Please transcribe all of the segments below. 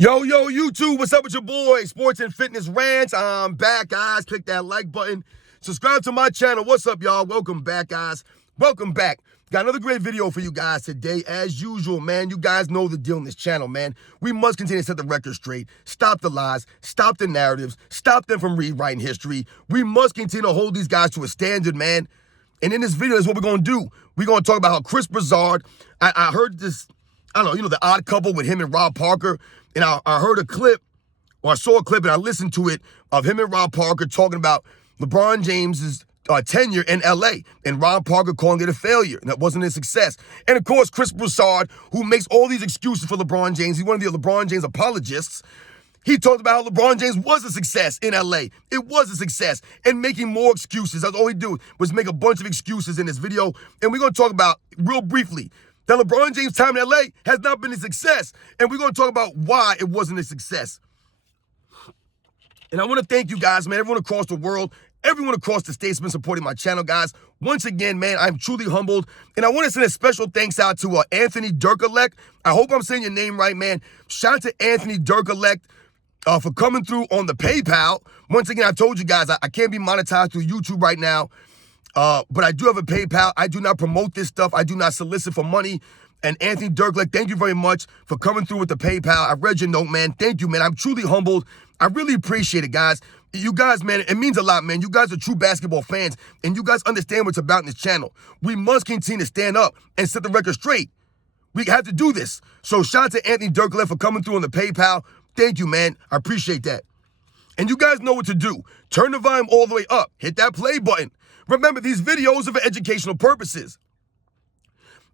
Yo, YouTube, what's up with your boy? Sports and Fitness Rants. I'm back, guys. Click that like button. Subscribe to my channel. What's up, y'all? Welcome back, guys. Welcome back. Got another great video for you guys today. As usual, man, you guys know the deal on this channel, man. We must continue to set the record straight. Stop the lies. Stop the narratives. Stop them from rewriting history. We must continue to hold these guys to a standard, man. And in this video, that's what we're going to do. We're going to talk about how Chris Broussard, I heard this, I don't know, the odd couple with him and Rob Parker. And I heard a clip, or I saw a clip, and I listened to it of him and Rob Parker talking about LeBron James's tenure in L.A. and Rob Parker calling it a failure, and that wasn't a success. And, of course, Chris Broussard, who makes all these excuses for LeBron James, he's one of the LeBron James apologists. He talked about how LeBron James was a success in L.A. It was a success, and making more excuses. That's all he did was make a bunch of excuses in this video. And we're going to talk about, real briefly, that LeBron James' time in L.A. has not been a success. And we're going to talk about why it wasn't a success. And I want to thank you guys, man, everyone across the world, everyone across the states been supporting my channel, guys. Once again, man, I'm truly humbled. And I want to send a special thanks out to Anthony Dirkelect. I hope I'm saying your name right, man. Shout out to Anthony Dirkelect for coming through on the PayPal. Once again, I told you guys, I can't be monetized through YouTube right now. But I do have a PayPal. I do not promote this stuff. I do not solicit for money. And Anthony Dirkelect, thank you very much for coming through with the PayPal. I read your note, man. Thank you, man. I'm truly humbled. I really appreciate it, guys. You guys, man, it means a lot, man. You guys are true basketball fans, and you guys understand what it's about in this channel. We must continue to stand up and set the record straight. We have to do this. So shout out to Anthony Dirkelect for coming through on the PayPal. Thank you, man. I appreciate that. And you guys know what to do. Turn the volume all the way up. Hit that play button. Remember, these videos are for educational purposes.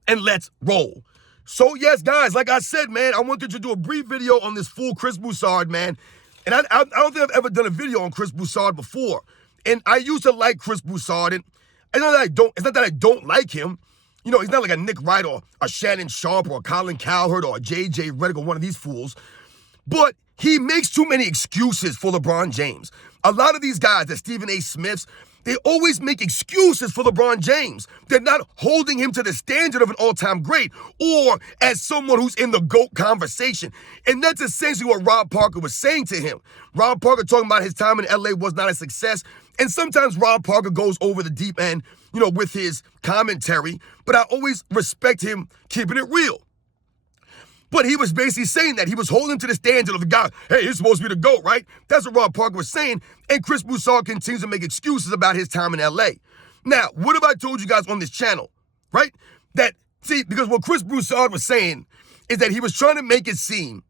And let's roll. So, yes, guys, like I said, man, I wanted to do a brief video on this fool, Chris Broussard, man. And I don't think I've ever done a video on Chris Broussard before. And I used to like Chris Broussard. And it's not that I don't like him. You know, he's not like a Nick Wright or a Shannon Sharp or a Colin Cowherd or a J.J. Redick or one of these fools. But he makes too many excuses for LeBron James. A lot of these guys, the Stephen A. Smiths, they always make excuses for LeBron James. They're not holding him to the standard of an all-time great or as someone who's in the GOAT conversation. And that's essentially what Rob Parker was saying to him. Rob Parker talking about his time in L.A. was not a success. And sometimes Rob Parker goes over the deep end, you know, with his commentary. But I always respect him keeping it real. But he was basically saying that he was holding to the standard of the guy. Hey, he's supposed to be the GOAT, right? That's what Rob Parker was saying. And Chris Broussard continues to make excuses about his time in L.A. Now, what have I told you guys on this channel, right? Because what Chris Broussard was saying is that he was trying to make it seem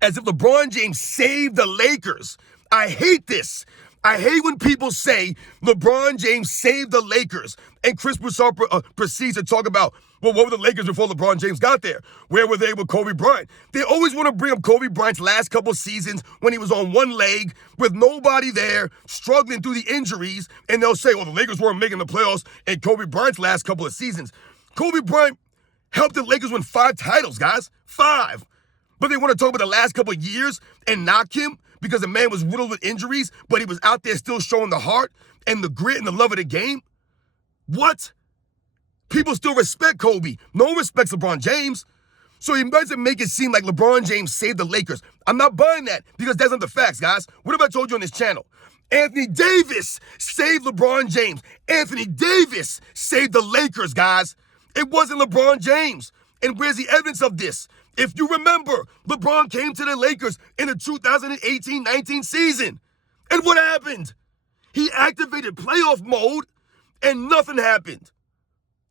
as if LeBron James saved the Lakers. I hate this. I hate when people say LeBron James saved the Lakers. And Chris Broussard proceeds to talk about, well, what were the Lakers before LeBron James got there? Where were they with Kobe Bryant? They always want to bring up Kobe Bryant's last couple seasons when he was on one leg with nobody there, struggling through the injuries, and they'll say, well, the Lakers weren't making the playoffs in Kobe Bryant's last couple of seasons. Kobe Bryant helped the Lakers win 5 titles, guys. 5. But they want to talk about the last couple of years and knock him because the man was riddled with injuries, but he was out there still showing the heart and the grit and the love of the game? What? People still respect Kobe. No one respects LeBron James. So he doesn't make it seem like LeBron James saved the Lakers. I'm not buying that because that's not the facts, guys. What have I told you on this channel? Anthony Davis saved LeBron James. Anthony Davis saved the Lakers, guys. It wasn't LeBron James. And where's the evidence of this? If you remember, LeBron came to the Lakers in the 2018-19 season. And what happened? He activated playoff mode and nothing happened.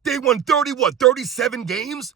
They won 37 games?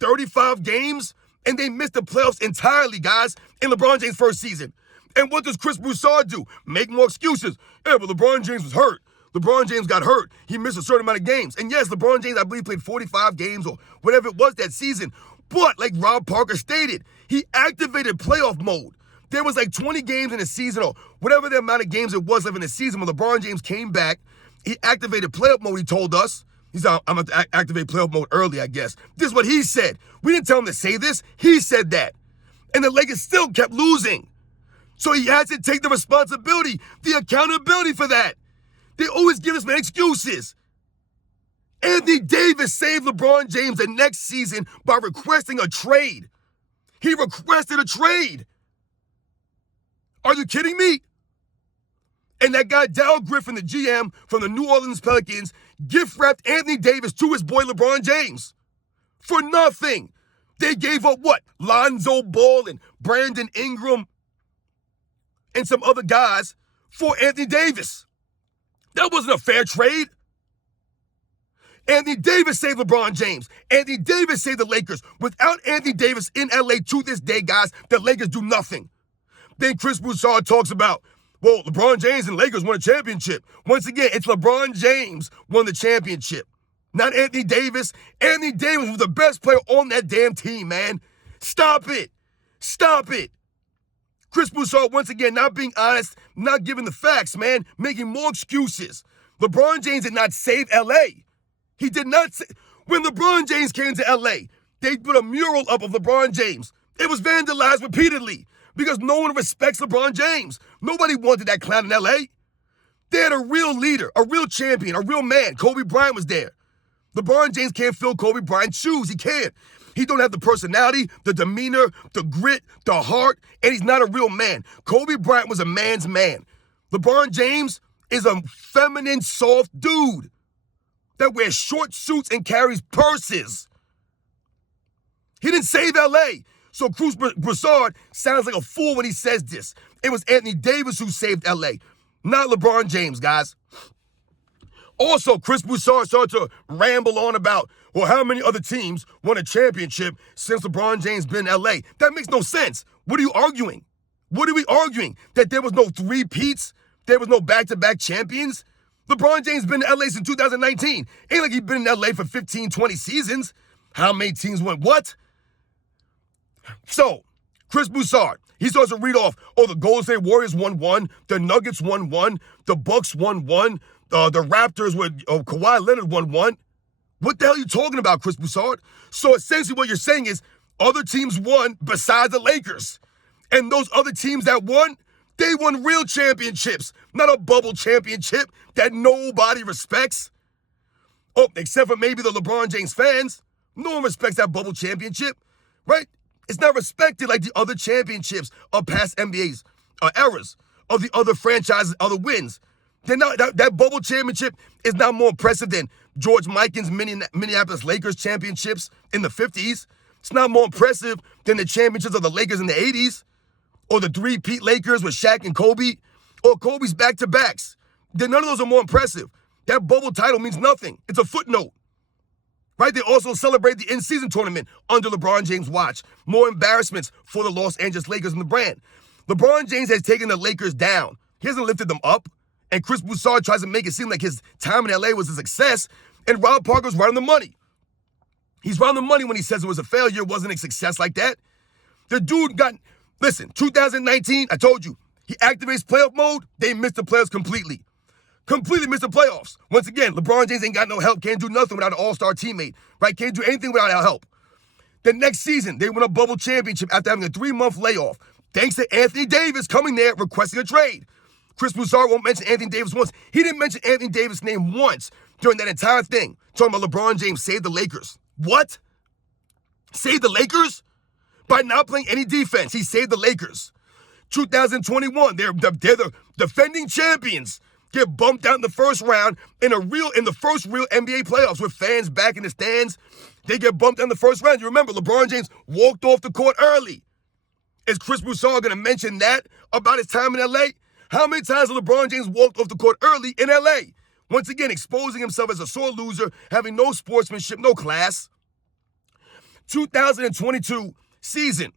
35 games? And they missed the playoffs entirely, guys, in LeBron James' first season. And what does Chris Broussard do? Make more excuses. Yeah, but LeBron James was hurt. LeBron James got hurt. He missed a certain amount of games. And yes, LeBron James, I believe, played 45 games or whatever it was that season. But like Rob Parker stated, he activated playoff mode. There was like 20 games in a season or whatever the amount of games it was left in the season when LeBron James came back. He activated playoff mode, he told us. He said, I'm going to activate playoff mode early, I guess. This is what he said. We didn't tell him to say this. He said that. And the Lakers still kept losing. So he had to take the responsibility, the accountability for that. They always give us excuses. Anthony Davis saved LeBron James the next season by requesting a trade. He requested a trade. Are you kidding me? And that guy, Dal Griffin, the GM from the New Orleans Pelicans, gift-wrapped Anthony Davis to his boy LeBron James. For nothing. They gave up what? Lonzo Ball and Brandon Ingram and some other guys for Anthony Davis. That wasn't a fair trade. Anthony Davis saved LeBron James. Anthony Davis saved the Lakers. Without Anthony Davis in LA to this day, guys, the Lakers do nothing. Then Chris Broussard talks about, well, LeBron James and Lakers won a championship. Once again, it's LeBron James won the championship, not Anthony Davis. Anthony Davis was the best player on that damn team, man. Stop it. Stop it. Chris Broussard, once again, not being honest, not giving the facts, man, making more excuses. LeBron James did not save LA. He did not say, when LeBron James came to LA, they put a mural up of LeBron James. It was vandalized repeatedly because no one respects LeBron James. Nobody wanted that clown in LA. They had a real leader, a real champion, a real man. Kobe Bryant was there. LeBron James can't fill Kobe Bryant's shoes. He can't. He don't have the personality, the demeanor, the grit, the heart, and he's not a real man. Kobe Bryant was a man's man. LeBron James is a feminine, soft dude that wears short suits and carries purses. He didn't save LA. So Chris Broussard sounds like a fool when he says this. It was Anthony Davis who saved LA, not LeBron James, guys. Also, Chris Broussard started to ramble on about, well, how many other teams won a championship since LeBron James been in LA? That makes no sense. What are you arguing? What are we arguing? That there was no three-peats? There was no back-to-back champions? LeBron James been in LA since 2019. Ain't like he's been in LA for 15, 20 seasons. How many teams went what? So, Chris Broussard, he starts to read off, oh, the Golden State Warriors won one, the Nuggets won one, the Bucks won one, the Raptors with Kawhi Leonard won one. What the hell are you talking about, Chris Broussard? So essentially what you're saying is other teams won besides the Lakers. And those other teams that won, they won real championships, not a bubble championship that nobody respects. Oh, except for maybe the LeBron James fans. No one respects that bubble championship, right? It's not respected like the other championships of past NBA's eras, of the other franchises, other wins. They're not, that bubble championship is not more impressive than George Mikan's Minneapolis Lakers championships in the 50s. It's not more impressive than the championships of the Lakers in the 80s, or the three-peat Lakers with Shaq and Kobe, or Kobe's back-to-backs. None of those are more impressive. That bubble title means nothing. It's a footnote. Right? They also celebrate the in-season tournament under LeBron James' watch. More embarrassments for the Los Angeles Lakers and the brand. LeBron James has taken the Lakers down. He hasn't lifted them up. And Chris Broussard tries to make it seem like his time in LA was a success. And Rob Parker's right on the money. He's right on the money when he says it was a failure. It wasn't a success like that. The dude got, listen, 2019, I told you, he activates playoff mode. They missed the playoffs completely. Completely missed the playoffs. Once again, LeBron James ain't got no help. Can't do nothing without an all-star teammate. Right? Can't do anything without our help. The next season, they win a bubble championship after having a 3-month layoff. Thanks to Anthony Davis coming there requesting a trade. Chris Broussard won't mention Anthony Davis once. He didn't mention Anthony Davis' name once during that entire thing. Talking about LeBron James saved the Lakers. What? Saved the Lakers? By not playing any defense, he saved the Lakers. 2021, they're the defending champions. Get bumped out in the first round in the first real NBA playoffs with fans back in the stands. They get bumped out in the first round. You remember, LeBron James walked off the court early. Is Chris Broussard going to mention that about his time in LA? How many times has LeBron James walked off the court early in LA? Once again, exposing himself as a sore loser, having no sportsmanship, no class. 2022 season.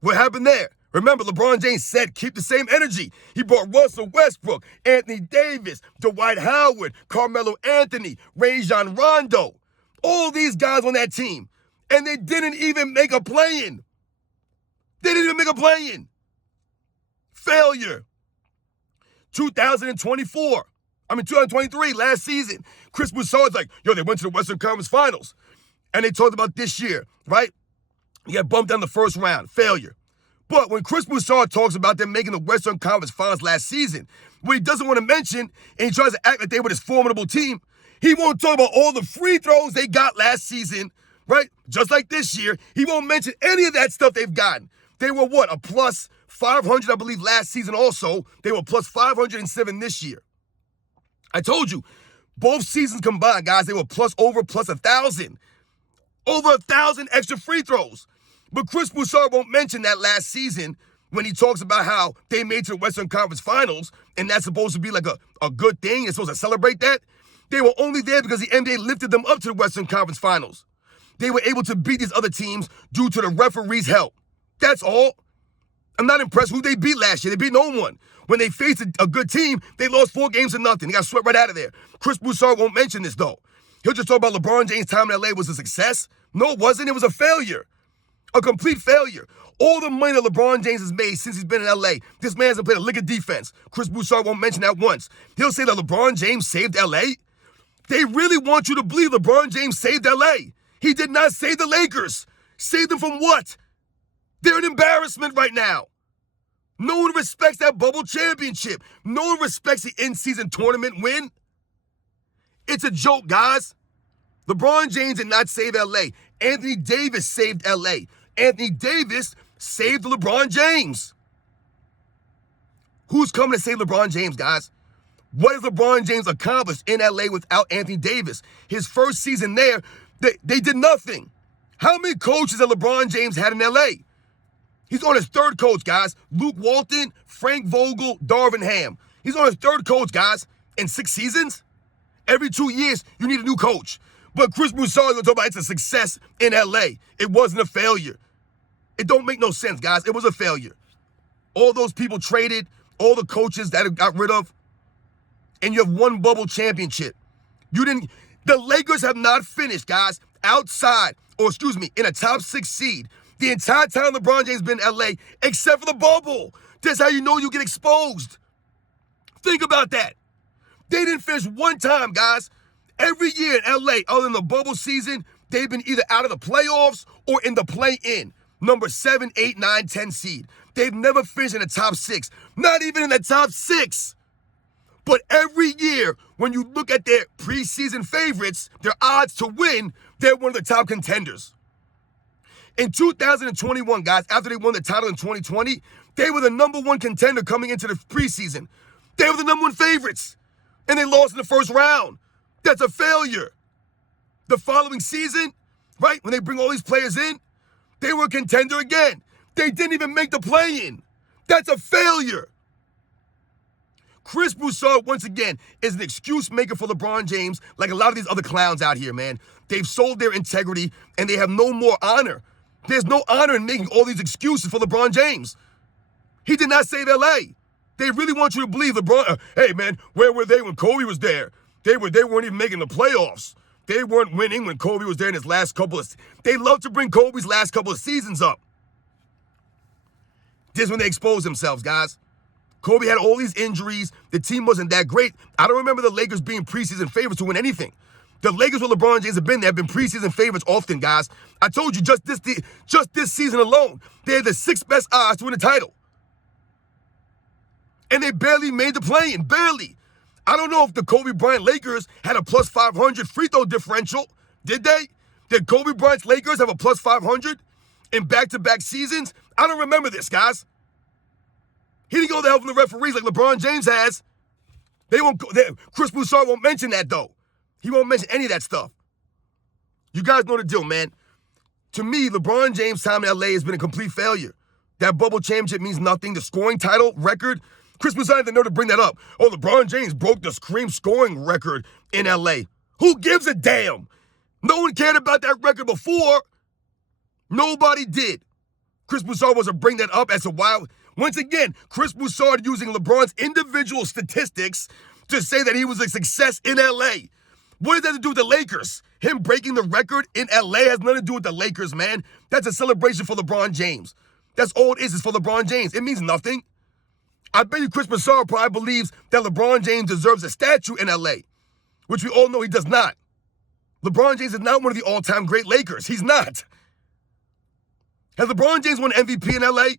What happened there? Remember, LeBron James said, keep the same energy. He brought Russell Westbrook, Anthony Davis, Dwight Howard, Carmelo Anthony, Rajon Rondo. All these guys on that team. And they didn't even make a play-in. They didn't even make a play-in. Failure. 2023, last season. Chris Broussard's like, yo, they went to the Western Conference Finals. And they talked about this year, right? You got bumped down the first round. Failure. But when Chris Broussard talks about them making the Western Conference Finals last season, what he doesn't want to mention, and he tries to act like they were this formidable team, he won't talk about all the free throws they got last season right? Just like this year, he won't mention any of that stuff they've gotten. They were what? A plus 500, I believe, last season also. They were plus 507 this year. I told you, both seasons combined, guys, they were plus 1,000. Over 1,000 extra free throws. But Chris Broussard won't mention that last season when he talks about how they made to the Western Conference Finals, and that's supposed to be like a good thing. They're supposed to celebrate that. They were only there because the NBA lifted them up to the Western Conference Finals. They were able to beat these other teams due to the referees' help. That's all. I'm not impressed who they beat last year. They beat no one. When they faced a good team, they lost 4 games to nothing. They got swept right out of there. Chris Broussard won't mention this, though. He'll just talk about LeBron James' time in LA was a success. No, it wasn't. It was a failure. A complete failure. All the money that LeBron James has made since he's been in LA, this man hasn't played a lick of defense. Chris Broussard won't mention that once. He'll say that LeBron James saved LA. They really want you to believe LeBron James saved LA. He did not save the Lakers. Save them from what? They're an embarrassment right now. No one respects that bubble championship. No one respects the in-season tournament win. It's a joke, guys. LeBron James did not save LA. Anthony Davis saved LA. Anthony Davis saved LeBron James. Who's coming to save LeBron James, guys? What has LeBron James accomplished in LA without Anthony Davis? His first season there, they did nothing. How many coaches has LeBron James had in LA? He's on his 3rd coach, guys. Luke Walton, Frank Vogel, Darvin Ham. He's on his 3rd coach, guys, in 6 seasons. Every 2 years, you need a new coach. But Chris Broussard is going to talk about it's a success in LA. It wasn't a failure. It don't make no sense, guys. It was a failure. All those people traded, all the coaches that got rid of, and you have one bubble championship. The Lakers have not finished, guys, in a top 6 seed the entire time LeBron James has been in LA, except for the bubble. That's how you know you get exposed. Think about that. They didn't finish one time, guys. Every year in LA, other than the bubble season, they've been either out of the playoffs or in the play-in. Number 7, 8, 9, 10 seed. They've never finished in the top 6. Not even in the top 6. But every year, when you look at their preseason favorites, their odds to win, they're one of the top contenders. In 2021, guys, after they won the title in 2020, they were the number 1 contender coming into the preseason. They were the number 1 favorites. And they lost in the first round. That's a failure. The following season, right, when they bring all these players in, they were a contender again. They didn't even make the play-in. That's a failure. Chris Broussard, once again, is an excuse maker for LeBron James, like a lot of these other clowns out here, man. They've sold their integrity, and they have no more honor. There's no honor in making all these excuses for LeBron James. He did not save LA. They really want you to believe LeBron. Hey, man, where were they when Kobe was there? They weren't even making the playoffs. They weren't winning when Kobe was there in his last couple of... They love to bring Kobe's last couple of seasons up. This is when they expose themselves, guys. Kobe had all these injuries. The team wasn't that great. I don't remember the Lakers being preseason favorites to win anything. The Lakers with LeBron James have been there, have been preseason favorites often, guys. I told you, just this season alone, they had the 6th best odds to win the title. And they barely made the play-in, barely. I don't know if the Kobe Bryant Lakers had a plus 500 free throw differential. Did they? Did Kobe Bryant's Lakers have a plus 500 in back-to-back seasons? I don't remember this, guys. He didn't go to help from the referees like LeBron James has. Chris Broussard won't mention that, though. He won't mention any of that stuff. You guys know the deal, man. To me, LeBron James' time in LA has been a complete failure. That bubble championship means nothing. The scoring title record, Chris Broussard didn't know to bring that up. Oh, LeBron James broke the Scream scoring record in LA. Who gives a damn? No one cared about that record before. Nobody did. Chris Broussard wasn't bring that up as a wild... Once again, Chris Broussard using LeBron's individual statistics to say that he was a success in LA. What does that have to do with the Lakers? Him breaking the record in LA has nothing to do with the Lakers, man. That's a celebration for LeBron James. That's all it is. It's for LeBron James. It means nothing. I bet you Chris Broussard probably believes that LeBron James deserves a statue in LA, which we all know he does not. LeBron James is not one of the all-time great Lakers. He's not. Has LeBron James won MVP in LA?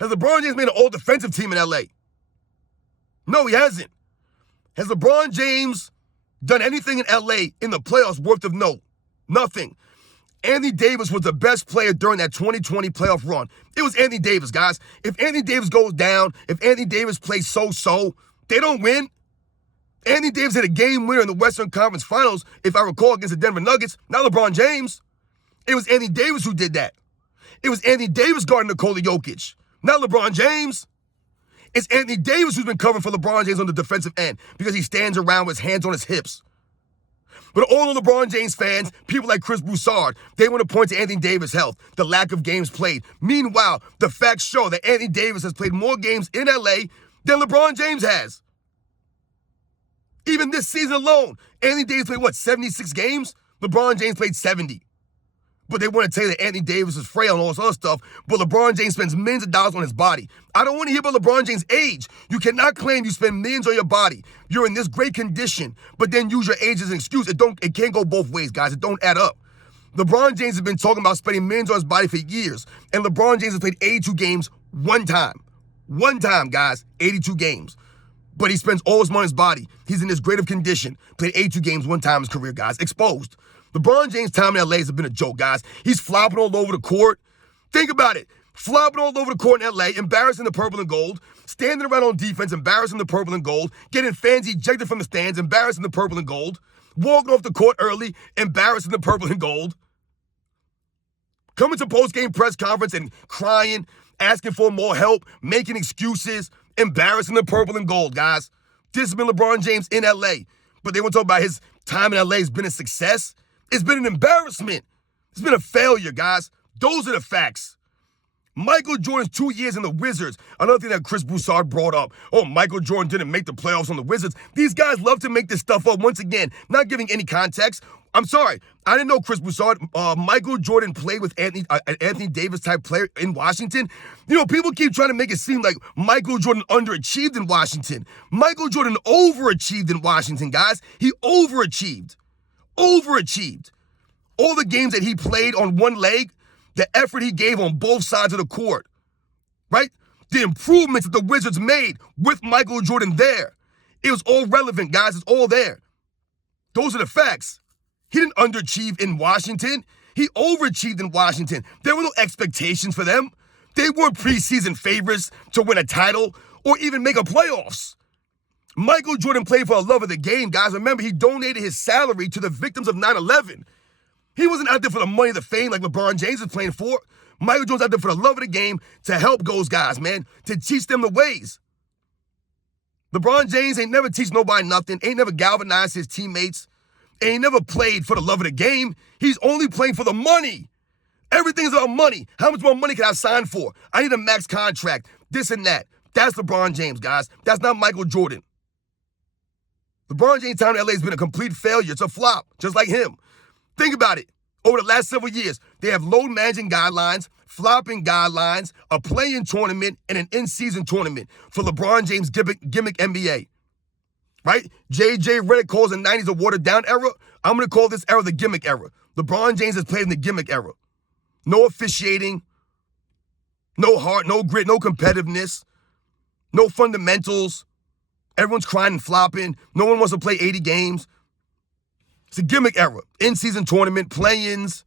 Has LeBron James made an all-defensive team in LA? No, he hasn't. Has LeBron James done anything in LA in the playoffs worth of note? Nothing. Anthony Davis was the best player during that 2020 playoff run. It was Anthony Davis, guys. If Anthony Davis goes down, if Anthony Davis plays so-so, they don't win. Anthony Davis hit a game winner in the Western Conference Finals, if I recall, against the Denver Nuggets, not LeBron James. It was Anthony Davis who did that. It was Anthony Davis guarding Nikola Jokic, not LeBron James. It's Anthony Davis who's been covering for LeBron James on the defensive end because he stands around with his hands on his hips. But all the LeBron James fans, people like Chris Broussard, they want to point to Anthony Davis' health, the lack of games played. Meanwhile, the facts show that Anthony Davis has played more games in LA than LeBron James has. Even this season alone, Anthony Davis played, 76 games? LeBron James played 70. But they want to tell you that Anthony Davis is frail and all this other stuff, but LeBron James spends millions of dollars on his body. I don't want to hear about LeBron James' age. You cannot claim you spend millions on your body. You're in this great condition, but then use your age as an excuse. It can't go both ways, guys. It don't add up. LeBron James has been talking about spending millions on his body for years, and LeBron James has played 82 games one time. One time, guys, 82 games. But he spends all his money on his body. He's in this great of condition. Played 82 games one time in his career, guys. Exposed. LeBron James' time in LA has been a joke, guys. He's flopping all over the court. Think about it. Flopping all over the court in LA, embarrassing the purple and gold, standing around on defense, embarrassing the purple and gold, getting fans ejected from the stands, embarrassing the purple and gold, walking off the court early, embarrassing the purple and gold, coming to post-game press conference and crying, asking for more help, making excuses, embarrassing the purple and gold, guys. This has been LeBron James in LA. But they want to talk about his time in LA has been a success. It's been an embarrassment. It's been a failure, guys. Those are the facts. Michael Jordan's 2 years in the Wizards. Another thing that Chris Broussard brought up. Oh, Michael Jordan didn't make the playoffs on the Wizards. These guys love to make this stuff up. Once again, not giving any context. I'm sorry. I didn't know Chris Broussard. Michael Jordan played with Anthony Davis type player in Washington. You know, people keep trying to make it seem like Michael Jordan underachieved in Washington. Michael Jordan overachieved in Washington, guys. He overachieved. Overachieved. All the games that he played on one leg, the effort he gave on both sides of the court, right? The improvements that the Wizards made with Michael Jordan there. It was all relevant, guys. It's all there. Those are the facts. He didn't underachieve in Washington. He overachieved in Washington. There were no expectations for them. They weren't preseason favorites to win a title or even make a playoffs. Michael Jordan played for the love of the game, guys. Remember, he donated his salary to the victims of 9/11. He wasn't out there for the money, the fame like LeBron James is playing for. Michael Jordan's out there for the love of the game to help those guys, man, to teach them the ways. LeBron James ain't never teach nobody nothing, ain't never galvanized his teammates, ain't never played for the love of the game. He's only playing for the money. Everything's about money. How much more money can I sign for? I need a max contract, this and that. That's LeBron James, guys. That's not Michael Jordan. LeBron James' time in LA has been a complete failure. It's a flop, just like him. Think about it. Over the last several years, they have load managing guidelines, flopping guidelines, a play-in tournament, and an in-season tournament for LeBron James' gimmick NBA. Right? J.J. Redick calls the 90s a watered-down era. I'm going to call this era the gimmick era. LeBron James has played in the gimmick era. No officiating, no heart, no grit, no competitiveness, no fundamentals. Everyone's crying and flopping. No one wants to play 80 games. It's a gimmick era. In-season tournament, play-ins.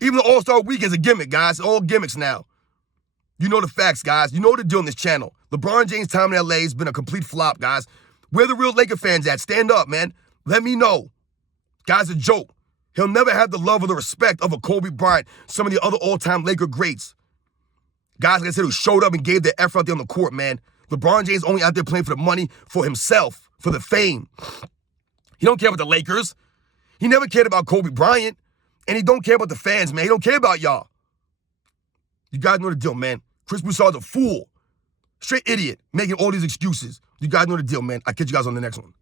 Even the All-Star Weekend's a gimmick, guys. All gimmicks now. You know the facts, guys. You know what to do on this channel. LeBron James' time in LA has been a complete flop, guys. Where the real Laker fans at? Stand up, man. Let me know. Guy's a joke. He'll never have the love or the respect of a Kobe Bryant, some of the other all-time Laker greats. Guys, like I said, who showed up and gave their effort out there on the court, man. LeBron James only out there playing for the money, for himself, for the fame. He don't care about the Lakers. He never cared about Kobe Bryant. And he don't care about the fans, man. He don't care about y'all. You guys know the deal, man. Chris Broussard's a fool. Straight idiot, making all these excuses. You guys know the deal, man. I'll catch you guys on the next one.